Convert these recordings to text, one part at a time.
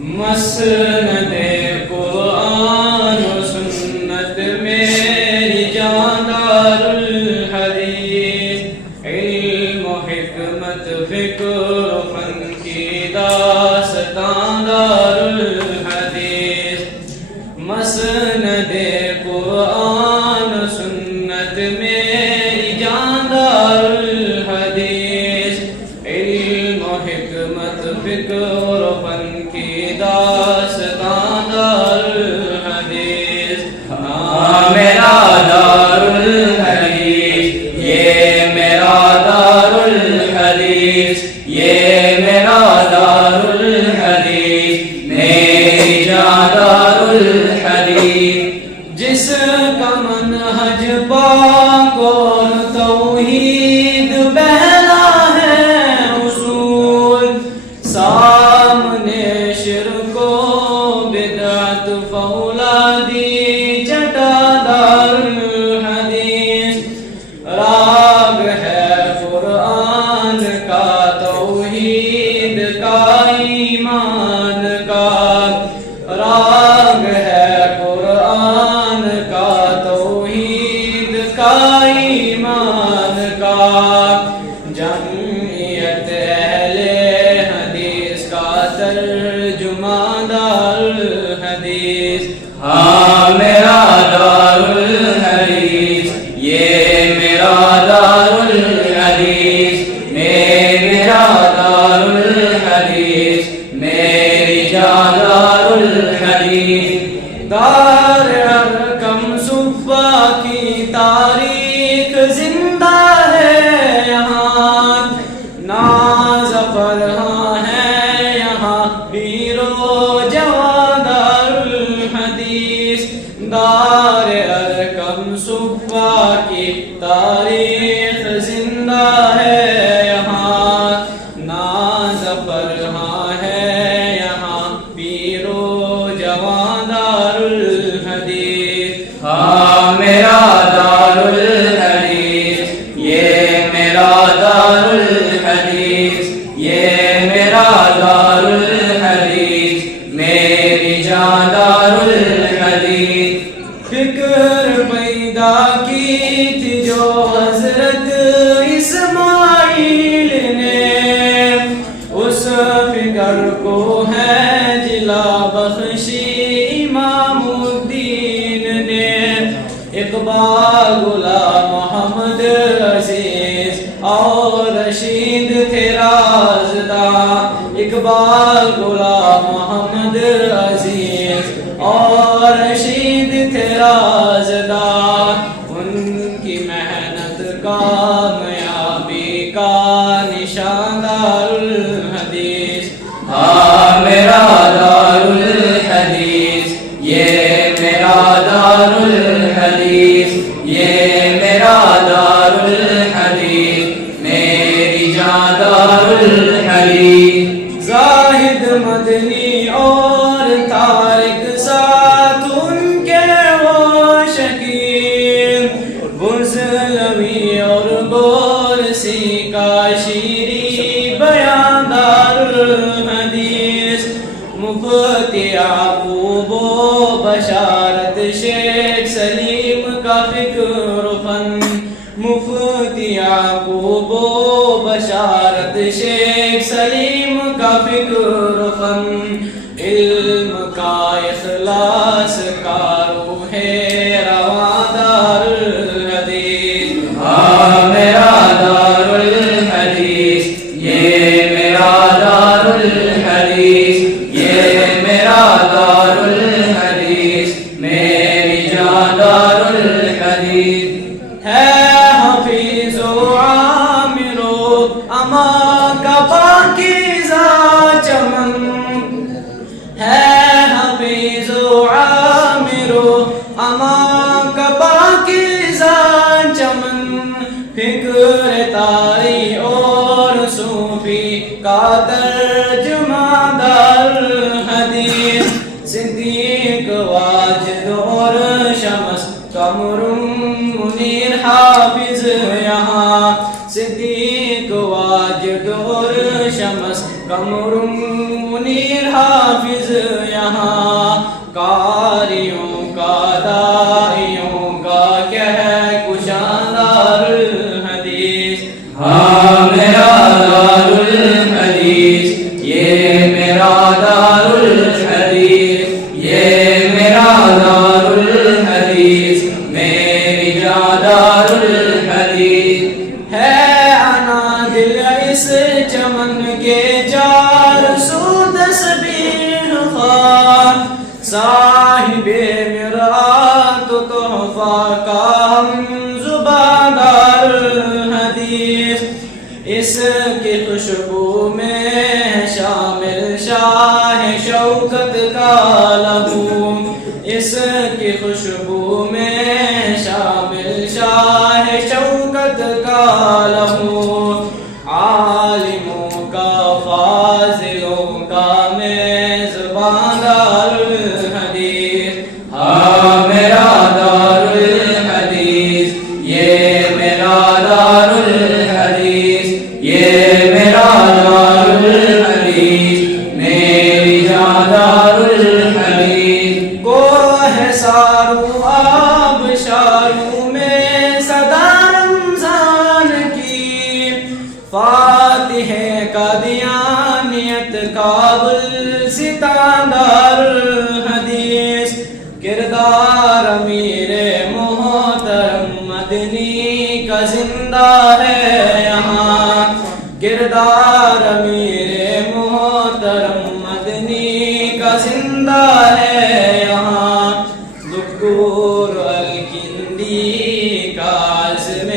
مسند قرآن و سنت میری جان دار الحدیث، علم و حکمت فکر و فن کی داستان دار الحدیث، مسند قرآن و سنت میری جان دار الحدیث، علم و حکمت فکر و فن کی داستان دار الحدیث۔ ہاں میرا دار الحدیث، یہ میرا دار الحدیث، یہ میرا دار الحدیث، میری جان دار الحدیث، جس کا منہج پاک اور توحید پہلا ہے اصول، سامنے شرک و بدعت فولادی چٹا دار الحدیث، راگ ہے قرآن کا توحید کا ایمان کا، راگ ہے قرآن کا توحید کا ایمان کا، جمعیت اہل حدیث کا ترجمہ دار الحدیث۔ ہاں میرا دار الحدیث، یہ میرا دار الحدیث، میرا دار الحدیث، میری جان دار الحدیث، دار ارقم صفا کی تاریخ زندہ ہے یہاں، ناز فرحاں ہے یہاں پیر و جوان دار الحدیث، دار ارقم صفا کی تاریخ زندہ ہے یہاں، ناز فرحاں ہے یہاں پیر و جوان دار الحدیث۔ ہاں میرا دار الحدیث، یہ میرا دار الحدیث، یہ میرا دار الحدیث، میری جان دار الحدیث، فکر پیدا کی تھی جو حضرت اسماعیل نے، اس فکر کو ہے جلا بخشی امام الدین نے، اقبال غلام محمد عزیز اور رشید تھے رازداں، اقبال غلام محمد عزیز اور رشید تھے رازداں، ان کی محنت کامیابی کا نشان دار الحدیث۔ ہاں میرا دار الحدیث، یہ میرا دار الحدیث، یہ میرا دار الحدیث، میری جان دار الحدیث، زاہد مدنی اور طارق ساتھ ان کے وہ شکیل، بزلوی اور بورسی کا شیری بیان دار الحدیث، مفتی یعقوب و بشارت شیخ سلیم کا فکر و فن، مفتی یعقوب و بشارت شیخ سلیم کا فکر و فن، علم کا اخلاص کا روح رواں دار الحدیث۔ ہاں میرا دار الحدیث، یہ میرا دار الحدیث، یہ میرا دار الحدیث، میری جان دار الحدیث، ہے حفیظ و عامر و اما کا پاکیزہ چمن، ہے حفیظ و عامر و اما کا پاکیزہ چمن، فکر طاری اور صوفی کا ترجمہ دار الحدیث، صدیق واجد اور شمس قمر منیر حافظ یہاں، صدیق واجد اور شمس قمر منیر حافظ حافظ یہاں قاریوں کا داعیوں کا کہہ کشادار الحدیث ہاں میرا دار الحدیث یہ میرا دار الحدیث یہ میرا دار الحدیث میری دار الحدیث ہے انا دل اس چمن کے چار سو تسبیح خوان صاحب مرآت و تحفہ کا ہم زباں دار الحدیث اس کی خوشبو میں شامل شاہ شوکت کا لہو اس کی خوشبو میں شامل شاہ شوکت کا لہو عالموں کا فاضلوں کا میزبان دار الحدیث ہاں میرا دار الحدیث یہ میرا دار الحدیث یہ میرا دار الحدیث میری دار الحدیث کوہ سارو آب شارو میں صدا رمضان کی فاتح قادیانیت کابل ستان دار الحدیث کردار امیر محترم مدنی کا زندہ ہے یہاں کردار امیر محترم مدنی کا زندہ ہے یہاں دکتور الکندی کا عزم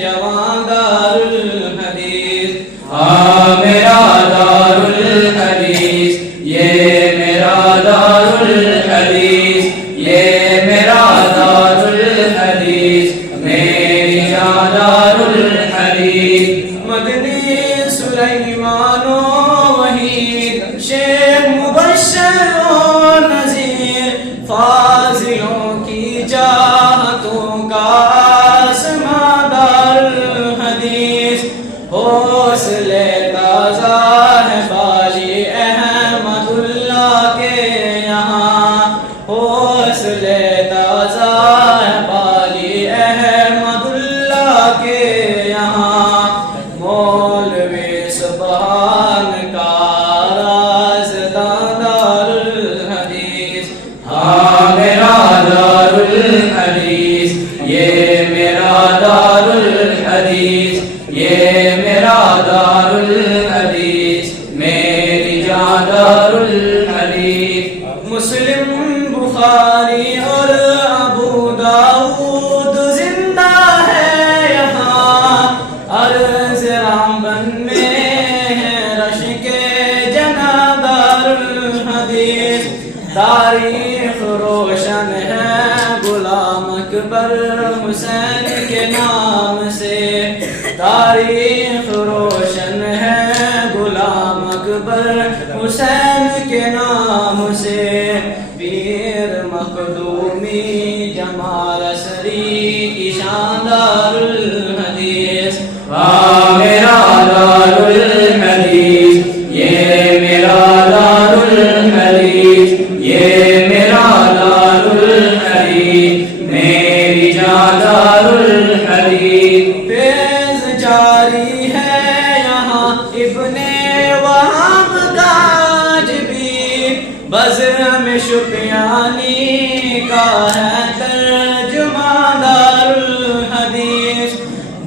جوان دار الحدیث ہاں میرا دار الحدیث یہ میرا دار الحدیث یہ میرا دار الحدیث میری دار الحدیث مدنی سلیمان و وحید شیخ مبشر و نذیر فاضلوں کی چاہتوں کا آسمان دار الحدیث حوصلے تازہ ہے بالی احمد اللہ کے یہاں حوصلے تازہ ہے بالی احمد اللہ کے یہاں مولوی سبحان کا رازدان دار الحدیث ہاں میرا دار الحدیث یہ میرا دار الحدیث یہ میرا دار الحدیث میری دار الحدیث مسلم بخاری اور ابو داؤد زندہ ہے یہاں عرض رامبن میں ہے رش کے جنا دار الحدیث تاریخ روشن ہے غلام اکبر حسین کے نام سے تاریخ روشن ہے غلام اکبر حسین کے نام سے پیر مخدومی جمال اسری کی شاندار الحدیث ہاں میرا دار الحدیث یہ میرا دار الحدیث یہ میرا دار الحدیث میری دار الحدیث فیض جاری ہے یہاں ابن وہاب کا آج بھی بزم شپیانی کا ہے ترجمہ دار الحدیث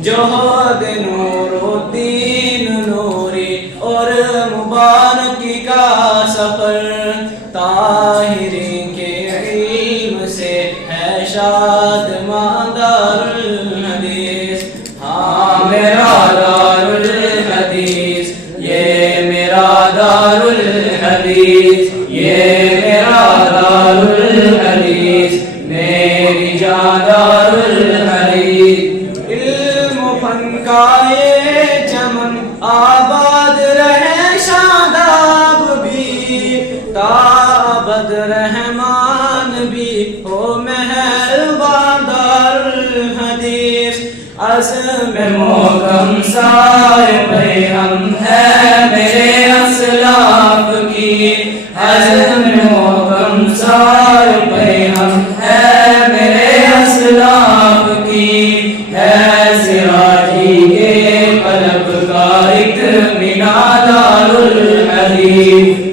جوہد نور الدین نوری اور مبارکی کا سفر طاہری کے علم سے ہے شادمان دار الحدیث ہاں میرا دار الحدیث یہ میرا دار الحدیث یہ میرا دار الحدیث میری دار الحدیث علم و فن کا یہ چمن آباد رہے شاداب بھی تابد رحمان بھی ہو مہربان دار الحدیث عزم محکم صاحب ہم ہے میرے اسلاف کی عزم محکم سار پہ ہم ہے میرے اسلاف کی، ہے سراجی کے قلب کا اطمینان دار الحدیث.